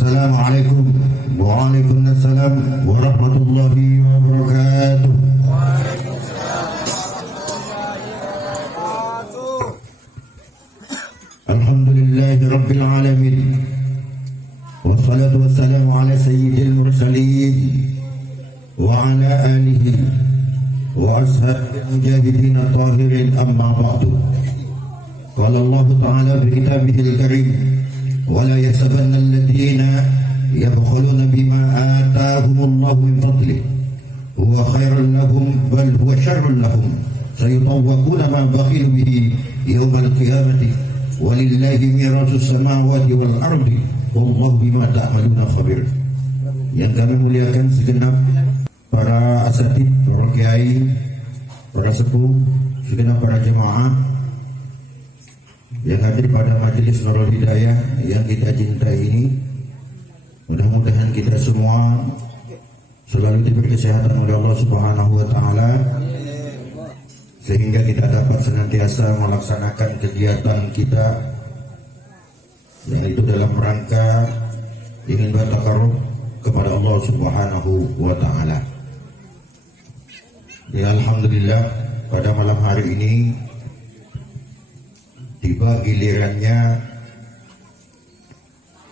Assalamualaikum Waalaikumsalam warahmatullahi wabarakatuh. Alhamdulillahi rabbil alamin. Wassalatu wassalamu ala sayyidil mursalin wa ala alihi wa ashabil mujahidin at-tahirin, amma ba'du. Qala Allah ta'ala fi kitabihil karim: ولا يحسبن الذين يبخلون بما آتاهم الله من فضله هو خير لهم بل هو شر لهم سيطوقون ما بخلوا به يوم القيامة ولله ميراث السماوات والأرض والله بما تعملون خبير. Yang kami muliakan segenap para asatid, para kiai, para sepuh, segenap para jemaah yang hadir pada majelis Nurul Hidayah yang kita cintai ini, mudah-mudahan kita semua selalu diberi kesehatan oleh Allah Subhanahu wa Ta'ala, sehingga kita dapat senantiasa melaksanakan kegiatan kita yang itu dalam rangka ingin bertakarrub kepada Allah Subhanahu wa Ta'ala. Ya, alhamdulillah, pada malam hari ini tiba gilirannya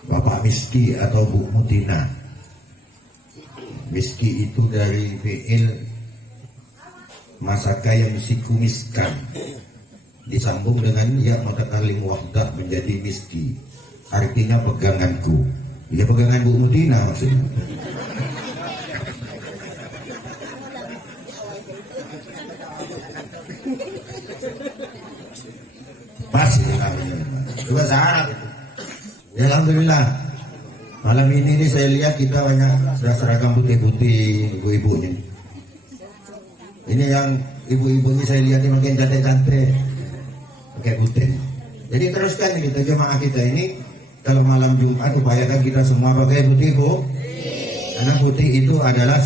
Bapak Miski atau Bu Mutina. Miski itu dari fi'il masaka yang misikumiskan, disambung dengan ya mutakalim wahdah menjadi miski, artinya peganganku. Ya, pegangan Bu Mutina maksudnya. Pasti juga Arab. Ya, alhamdulillah, malam ini saya lihat kita banyak sudah seragam putih-putih ibu-ibu ini. Ini yang ibu-ibu ini saya lihat ini makin cantik-cantik pakai putih. Jadi teruskan kita jemaah kita ini, kalau malam Jumat upayakan kita semua pakai putih, Bu. Karena putih itu adalah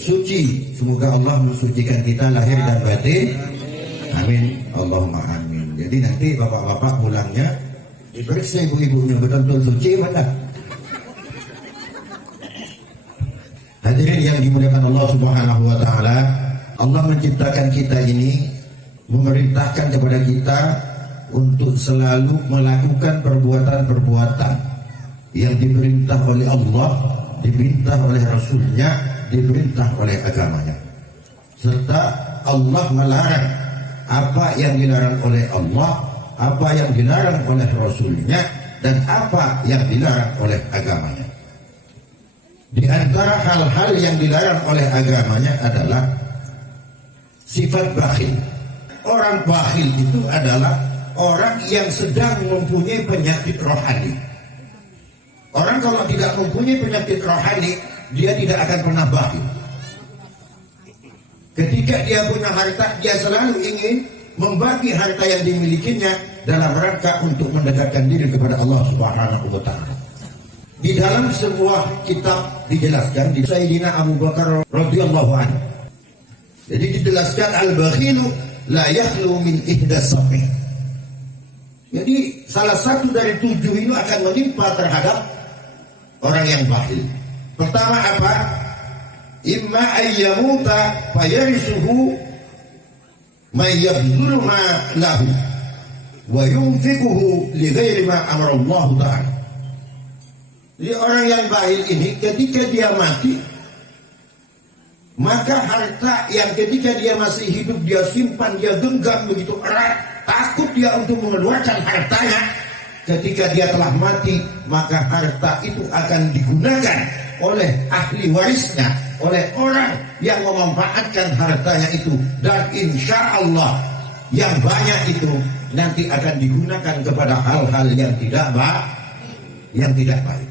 suci. Semoga Allah mensucikan kita lahir dan batin. Amin, Allahumma amin. Jadi nanti bapak-bapak pulangnya diperiksa ibu-ibunya betul-betul suci mana. Hadirin yang dimuliakan Allah Subhanahu wa Ta'ala, Allah menciptakan kita ini, memerintahkan kepada kita untuk selalu melakukan perbuatan-perbuatan yang diperintah oleh Allah, diperintah oleh Rasulnya, diperintah oleh agamanya. Serta Allah melarang apa yang dilarang oleh Allah, apa yang dilarang oleh Rasulnya, dan apa yang dilarang oleh agamanya. Di antara hal-hal yang dilarang oleh agamanya adalah sifat bakhil. Orang bakhil itu adalah orang yang sedang mempunyai penyakit rohani. Orang kalau tidak mempunyai penyakit rohani, dia tidak akan pernah bakhil. Ketika dia punya harta, dia selalu ingin membagi harta yang dimilikinya dalam rangka untuk mendekatkan diri kepada Allah Subhanahu wa Ta'ala. Di dalam sebuah kitab dijelaskan di Sayyidina Abu Bakar radhiyallahu anhu. Jadi dijelaskan al-bakhilu la yakhlu min ihdas sab'i. Jadi salah satu dari 7 ini akan menimpa terhadap orang yang bakhil. Pertama apa? Imma ayyamuta fayarisuhu may yabdhulu ma lahu wa yunfiquhu li ghairi ma amara Allah Ta'ala. Jadi orang yang bakhil ini ketika dia mati, maka harta yang ketika dia masih hidup dia simpan, dia genggam begitu erat, takut dia untuk mengeluarkan hartanya. Ketika dia telah mati, maka harta itu akan digunakan oleh ahli warisnya, oleh orang yang memanfaatkan hartanya itu, dan insya Allah yang banyak itu nanti akan digunakan kepada hal-hal yang tidak baik.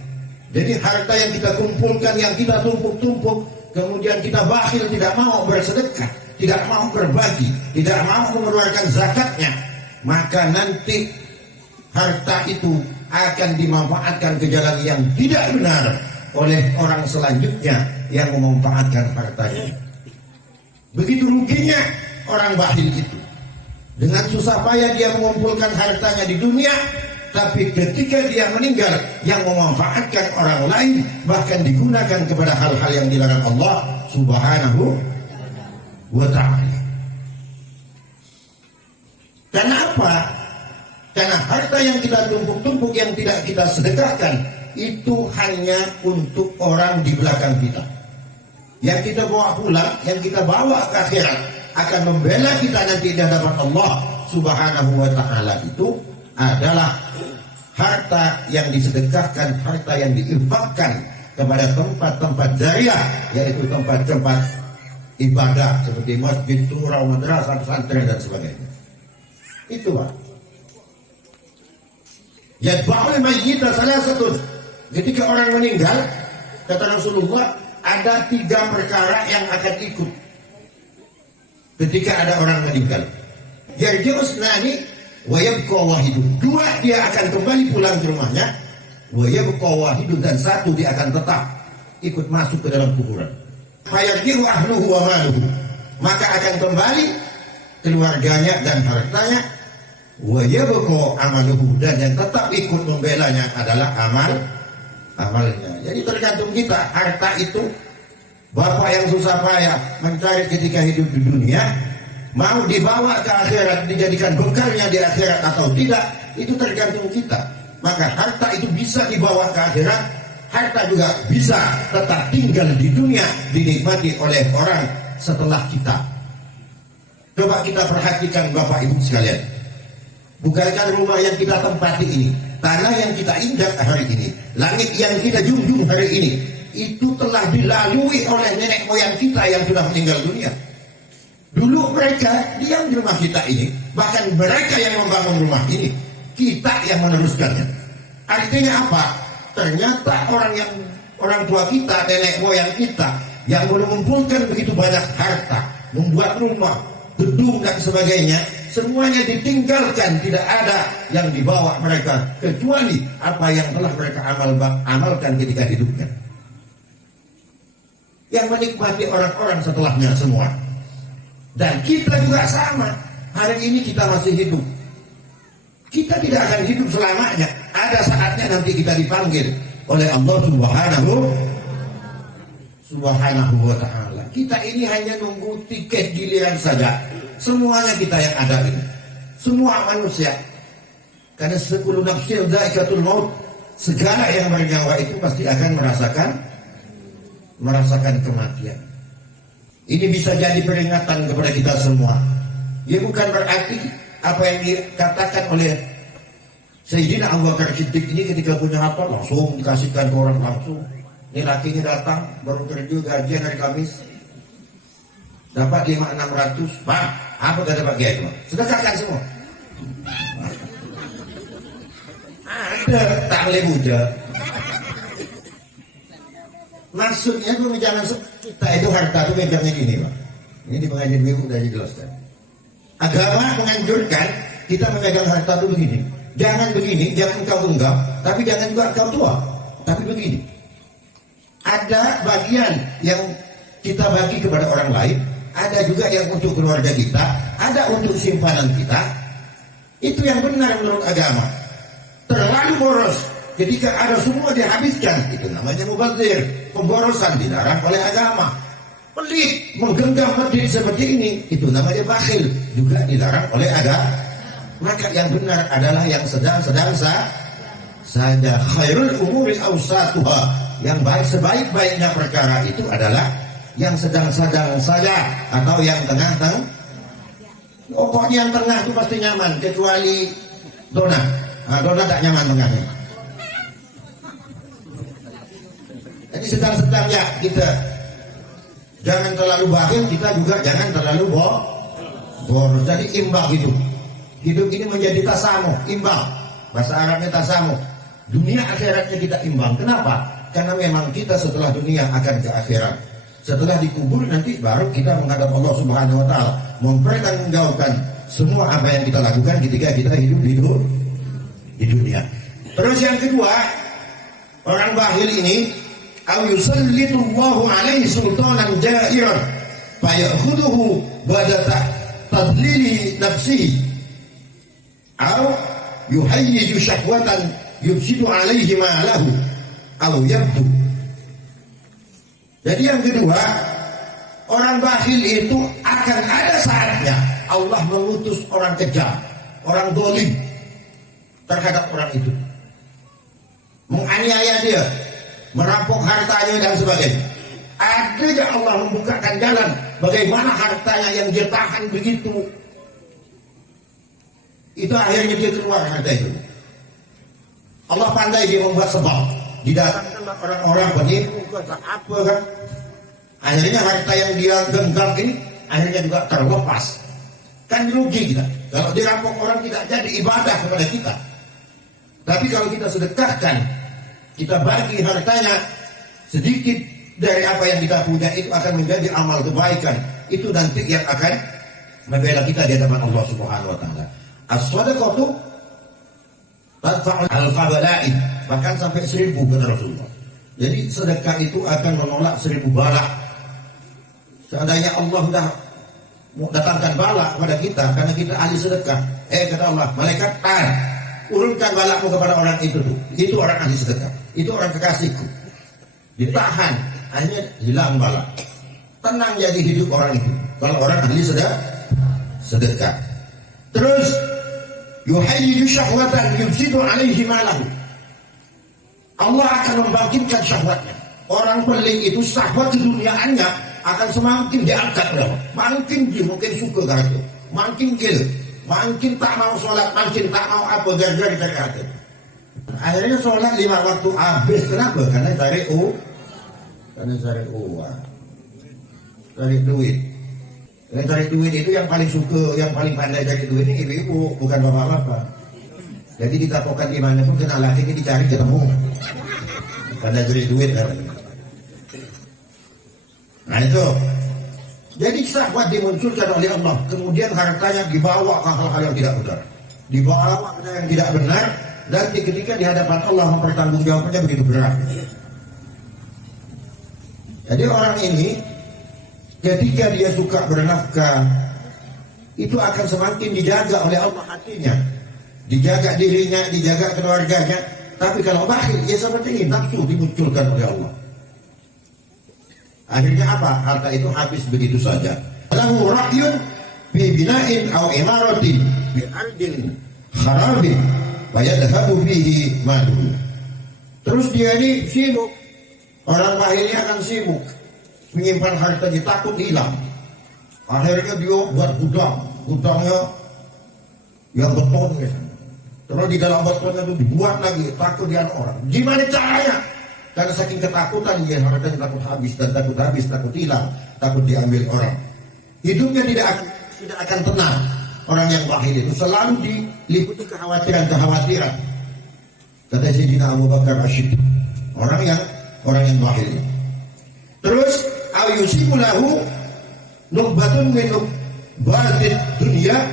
Jadi harta yang kita kumpulkan, yang kita tumpuk-tumpuk, kemudian kita bakhil, tidak mau bersedekah, tidak mau berbagi, tidak mau mengeluarkan zakatnya, maka nanti harta itu akan dimanfaatkan ke jalan yang tidak benar oleh orang selanjutnya yang memanfaatkan hartanya. Begitu ruginya orang bakhil itu. Dengan susah payah dia mengumpulkan hartanya di dunia, tapi ketika dia meninggal yang memanfaatkan orang lain bahkan digunakan kepada hal-hal yang dilarang Allah Subhanahu wa ta'ala. Karena apa? Karena harta yang kita tumpuk-tumpuk yang tidak kita sedekahkan itu hanya untuk orang di belakang kita. Yang kita bawa pulang, yang kita bawa ke akhirat akan membela kita nanti di hadapan Allah Subhanahu wa ta'ala itu adalah harta yang disedekahkan, harta yang diinfakkan kepada tempat-tempat jariah, yaitu tempat-tempat ibadah seperti masjid, surau, madrasah, pesantren dan sebagainya. Itu Pak. Yatba'ul mayyita salasatun. Ketika orang meninggal, kata Rasulullah, ada 3 perkara yang akan ikut ketika ada orang meninggal. Yarji'us nani wa yabqa wahidun. 2 dia akan kembali pulang ke rumahnya, wa yabqa wahidun, dan 1 dia akan tetap ikut masuk ke dalam kuburan. Fayarji'u ahluhu wa maluhu. Maka akan kembali keluarganya dan hartanya, wa yabqa amaluhu, dan yang tetap ikut membelanya adalah amalnya. Jadi tergantung kita. Harta itu bapak yang susah payah mencari ketika hidup di dunia, mau dibawa ke akhirat, dijadikan bekalnya di akhirat atau tidak, itu tergantung kita. Maka harta itu bisa dibawa ke akhirat, harta juga bisa tetap tinggal di dunia, dinikmati oleh orang setelah kita. Coba kita perhatikan Bapak Ibu sekalian. Bukankah rumah yang kita tempati ini, tanah yang kita injak hari ini, langit yang kita junjung hari ini, itu telah dilalui oleh nenek moyang kita yang sudah meninggal dunia. Dulu mereka diam di rumah kita ini, bahkan mereka yang membangun rumah ini, kita yang meneruskannya. Artinya apa? Ternyata orang tua kita, nenek moyang kita yang mengumpulkan begitu banyak harta, membuat rumah, gedung dan sebagainya, semuanya ditinggalkan, tidak ada yang dibawa mereka kecuali apa yang telah mereka amalkan ketika hidupnya. Yang menikmati orang-orang setelahnya semua. Dan kita juga sama. Hari ini kita masih hidup. Kita tidak akan hidup selamanya. Ada saatnya nanti kita dipanggil oleh Allah Subhanahu wa ta'ala. Kita ini hanya nunggu tiket giliran saja. Semuanya kita yang ada ini. Semua manusia. Karena 10 nafsil dha'iqatul maut. Segala yang bernyawa itu pasti akan merasakan kematian. Ini bisa jadi peringatan kepada kita semua. Ya bukan berarti apa yang dikatakan oleh Sayyidina Abu Bakar Siddiq ini ketika punya harta langsung dikasihkan ke orang langsung. Ini lakinya datang baru kerja gajian hari Kamis, dapat 500-600. Bang, apa kata Pak Kiai itu? Sedekahkan semua. Ada, tak boleh muda. Maksudnya itu jangan kita itu harta itu megangnya gini Pak. Ini di pengajian minggu sudah dijelaskan. Agama menganjurkan kita memegang harta itu begini. Jangan begini, jangan kau genggam, tapi jangan juga kau tua. Tapi begini. Ada bagian yang kita bagi kepada orang lain, ada juga yang untuk keluarga kita, ada untuk simpanan kita. Itu yang benar menurut agama. Terlalu boros ketika ada semua dihabiskan, itu namanya mubazir, pemborosan, dilarang oleh agama. Pelit, menggenggam medit seperti ini, itu namanya bakhil, juga dilarang oleh agama. Maka yang benar adalah yang sedang-sedang saja. Khairul umuri awsatuha, yang baik sebaik-baiknya perkara itu adalah yang sedang-sedang saja atau yang tengah-tengah. Pokoknya yang tengah itu pasti nyaman, kecuali donat. Nah, donat tak nyaman tengahnya. Jadi sedang-sedang ya kita. Jangan terlalu bakhil, kita juga jangan terlalu boros. Jadi imbang hidup. Hidup ini menjadi tasamuh, imbang. Bahasa Arabnya tasamuh. Dunia akhiratnya kita imbang. Kenapa? Karena memang kita setelah dunia akan ke akhirat. Setelah dikubur nanti baru kita menghadap Allah Subhanahu wa ta'ala, mempertanggungjawabkan semua apa yang kita lakukan ketika kita hidup di dunia. Terus yang kedua, orang bakhil ini au yusallitullahu alaihi sultanan jairan fayakhudhuhu ba'da tadlili nafsihi au yuhayyiju syahwatan yufsidu alaihi ma'alahu aw yabdu. Jadi yang kedua, orang bakhil itu akan ada saatnya Allah mengutus orang kejam, orang zalim terhadap orang itu, menganiaya dia, merampok hartanya dan sebagainya. Ada Allah membukakan jalan bagaimana hartanya yang dia tahan begitu, itu akhirnya dia keluar harta itu. Allah pandai dia membuat sebab, didatangkan orang-orang penipu atau apa kan, akhirnya harta yang dia genggam ini akhirnya juga terlepas. Kan rugi kita kalau dirampok orang, tidak jadi ibadah kepada kita. Tapi kalau kita sedekahkan, kita bagi hartanya sedikit dari apa yang kita punya, itu akan menjadi amal kebaikan. Itu nanti yang akan membela kita di hadapan Allah Subhanahu wa taala. As-shadaqatu tadfa'u al-fadala'i, bahkan sampai 1000 kata Rasulullah. Jadi sedekah itu akan menolak 1000 bala. Seandainya Allah sudah mau datangkan bala kepada kita karena kita ahli sedekah, kata Allah, malaikat urunkan balamu kepada orang itu. Itu orang ahli sedekah, itu orang kekasihku. Ditahan, akhirnya hilang bala. Tenang jadi hidup orang itu kalau orang ahli sedekah. Terus yuhayyiju syahwatan yufsidu alaihi malahu, Allah akan membangkitkan syahwatnya. Orang pelit itu syahwat keduniaannya akan semakin diangkat oleh Allah. Makin dia mungkin suka kan itu, makin gil, makin tak mau sholat, makin tak mau apa, gara-gara dicari harta. Akhirnya sholat 5 waktu habis. Kenapa? Karena cari uang, cari duit. Yang cari duit itu yang paling suka, yang paling pandai cari duit ini ibu-ibu, bukan bapak-bapak. Jadi ditapokan di mana pun kena laki ini dicari ketemu. Pandai cari duit kan. Nah itu. Jadi syahwat dimunculkan oleh Allah, kemudian hartanya dibawa ke hal-hal yang tidak benar, dibawa ke yang tidak benar, dan ketika di hadapan Allah mempertanggungjawabkannya begitu berat. Jadi orang ini ketika dia suka bernafkah, itu akan semakin dijaga oleh Allah hatinya, dijaga dirinya, dijaga keluarganya. Tapi kalau bakhil, ya seperti ini, nafsu dimunculkan oleh Allah. Akhirnya apa? Harta itu habis begitu saja. Lahu ra'yun fi bina'in aw imaratin bi ardin kharabin wa yadhhabu fihi maluhu. Terus dia ini sibuk. Orang bakhilnya akan sibuk menyimpan hartanya, takut hilang. Akhirnya dia buat gudangnya yang beton ya. Terus di dalam betonnya itu dibuat lagi, takut dia orang. Gimana caranya? Karena saking ketakutan dia, hartanya takut habis dan takut hilang, takut diambil orang. Hidupnya tidak akan tenang. Orang yang bakhil itu selalu diliputi kekhawatiran. Kata Sayyidina Abu Bakar Asyid, orang yang bakhil. Terus ayusimu lahu nubbatun min nubbatid dunia,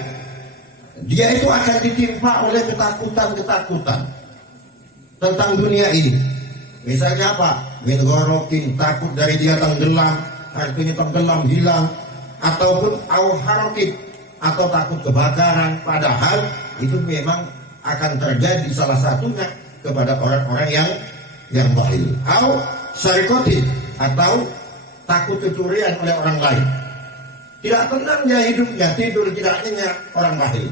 dia itu akan ditimpa oleh ketakutan tentang dunia ini. Misalnya apa? Min ghorokin, takut dari dia tenggelam, artinya tenggelam hilang, ataupun harokin, atau takut kebakaran. Padahal itu memang akan terjadi salah satunya kepada orang-orang yang bakhil. Au syarikotin, atau takut kecurian oleh orang lain. Tidak tenangnya hidupnya, tidur tidak nyenyak orang bakhil.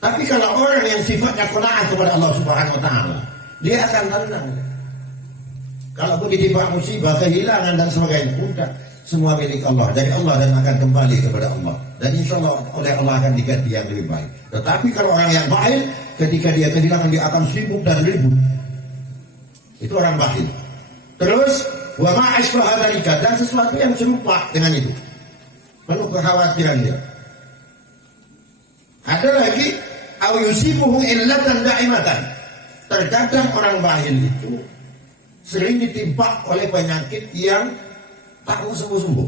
Tapi kalau orang yang sifatnya qanaah kepada Allah Subhanahu wa taala, dia akan tenang. Kalau pun ditimpa musibah, kehilangan dan sebagainya, udah semua milik Allah, dari Allah, dan akan kembali kepada Allah. Dan insya Allah oleh Allah akan diganti yang lebih baik. Tetapi kalau orang yang bakhil, ketika dia kehilangan, dia akan sibuk dan ribut. Itu orang bakhil. Terus wa ma'asbaha dzalika, dan sesuatu yang serupa dengan itu, penuh kekhawatiran dia. Ada lagi au yusibuhu illatan da'imatan. Terkadang orang bakhil itu sering ditimpa oleh penyakit yang tak mau sembuh-sembuh,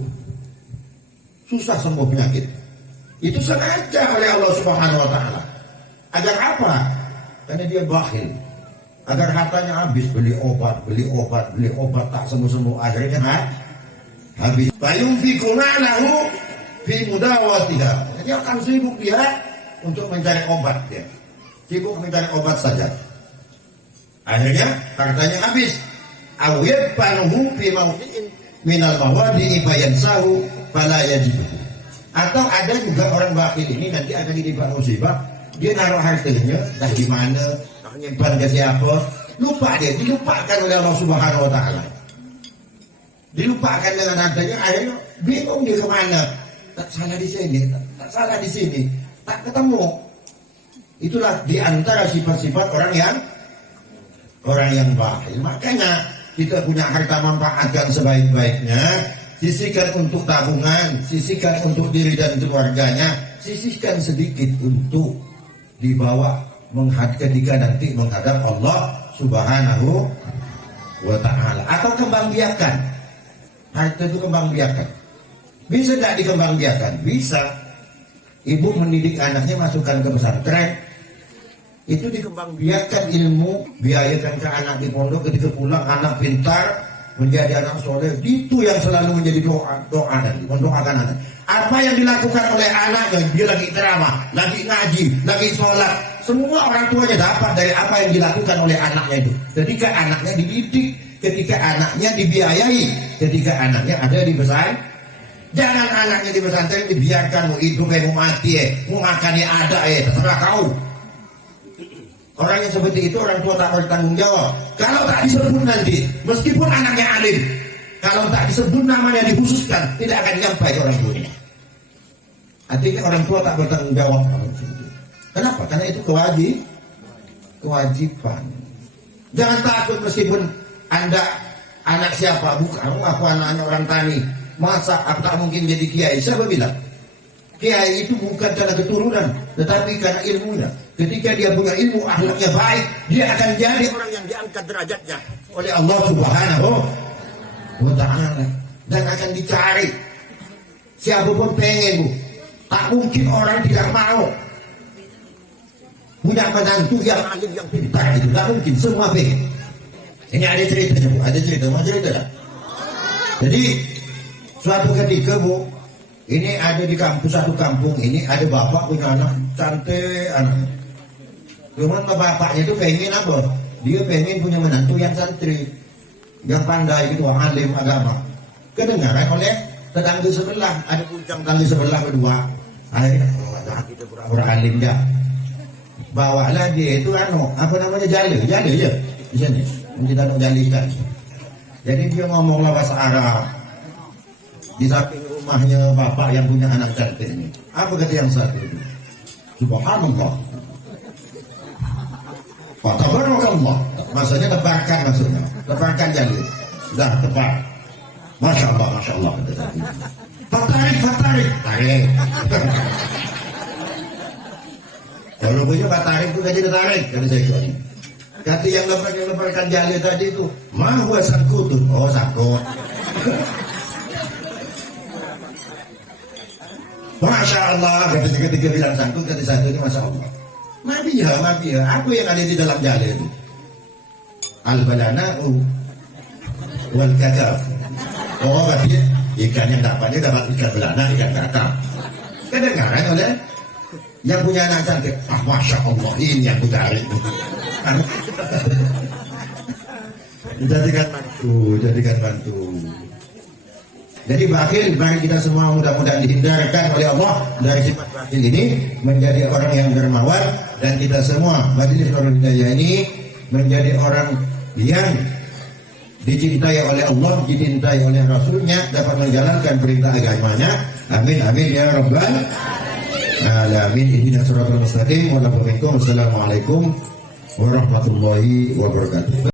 susah sembuh penyakit. Itu sengaja oleh Allah Subhanahu wa taala. Agar apa? Karena dia bakhil. Agar hartanya habis, beli obat tak sembuh-sembuh, akhirnya habis. Fayunfiqu ma'lahu fi mudawatiha. Jadi akan sibuk dia untuk mencari obat dia. sibuk mencari obat saja. Akhirnya hartanya habis. Awid panuhu fi mautin minal mawadi bayan sahu fala yajibu. Atau ada juga orang bakhil ini nanti akan ditimpa musibah, dia naruh hartanya entah di mana, entah nyimpan ke siapa, lupa dia, dilupakan oleh Allah Subhanahu wa taala. Dilupakan dengan hartanya, akhirnya bingung dia kemana. Tak salah di sini, tak salah di sini, tak ketemu. Itulah di antara sifat-sifat orang yang bakhil. Makanya kita punya harta manfaatkan sebaik-baiknya, sisihkan untuk tabungan, sisihkan untuk diri dan keluarganya, sisihkan sedikit untuk dibawa ketika nanti menghadap Allah Subhanahu wa ta'ala. Atau kembang biakan. Harta itu kembang biakan. Bisa tidak dikembang biakan? Bisa. Ibu mendidik anaknya, masukkan ke pesantren, itu dikembang biakan ilmu, biayakan ke anak di pondok, ketika pulang anak pintar, menjadi anak soleh. Itu yang selalu menjadi doa nanti, mendoakan anak. Apa yang dilakukan oleh anaknya, dia lagi ceramah, lagi ngaji, lagi sholat, semua orang tuanya dapat dari apa yang dilakukan oleh anaknya itu. Ketika anaknya dididik, ketika anaknya dibiayai, ketika anaknya ada di pesantren. Jangan anaknya di pesantren dibiarkan, mau hidup mau mati mau makan ada terserah kau. Orang yang seperti itu orang tua tak bertanggung jawab. Kalau tak disebut nanti, meskipun anaknya alim, kalau tak disebut namanya dikhususkan, tidak akan sampai ke orang tuanya. Artinya orang tua tak bertanggung jawab. Kenapa? Karena itu kewajiban. Jangan takut meskipun Anda anak siapa, bukan aku anaknya orang tani. Masa aku tak mungkin jadi kiai? Siapa bilang? Kiai itu bukan karena keturunan, tetapi karena ilmunya. Ketika dia punya ilmu, akhlaknya baik, dia akan jadi orang yang diangkat derajatnya oleh Allah Subhanahu wa ta'ala. Dan akan dicari. Siapapun pengen, Bu. Tak mungkin orang tidak mau punya menantu yang alim, yang pintar itu. Tak mungkin, semua pengen. Ini ada ceritanya, Bu. Ada cerita, mau cerita tak? Jadi suatu ketika, Bu, ini ada di satu kampung ini ada bapak punya anak cantik anaknya. Cuman bapaknya itu pengen apa? Dia pengen punya menantu yang santri, yang pandai itu, alim agama. Kedengaran oleh tetangga sebelah, ada bujang tetangga sebelah berdua. Akhirnya kita pura-pura alim dah. Bawalah dia itu apa namanya jale ya di sini. Kita nak jalikan. Jadi dia ngomonglah bahasa Arab. Di samping rumahnya bapak yang punya anak cantik ini. Apa kata yang satu itu? Subhanallah. Tabarakallah. Maksudnya tebarkan maksudnya. Tebarkan jalil. Sudah tebar. Masya Allah, Masya Allah. Tarik. Kalau punya tarik itu jadi tarik. Kata saya ini. Kata yang lebarkan jalil tadi itu. Mahwa sangkutun. Oh sangkut. Masya Allah, ketika bilang sangkut, kata satu ini Masya Allah. Nabi ya, apa yang ada di dalam jalil itu? Al-balana'u wal kakaf. Oh, berarti ikan yang dapat ikan belana, ikan kakaf. Kedengaran oleh yang punya anak cantik. Masya Allah, ini yang ku cari. Jadikan bantu. Jadi bakhil, mari kita semua mudah-mudahan dihindarkan oleh Allah dari sifat bakhil ini, menjadi orang yang dermawan, dan kita semua Majelis Nurul Hidayah ini menjadi orang yang dicintai oleh Allah, dicintai oleh Rasulnya, dapat menjalankan perintah agamanya. Amin amin ya rabbal alamin. Ihdinas siratal mustaqim. Wassalamualaikum warahmatullahi wabarakatuh.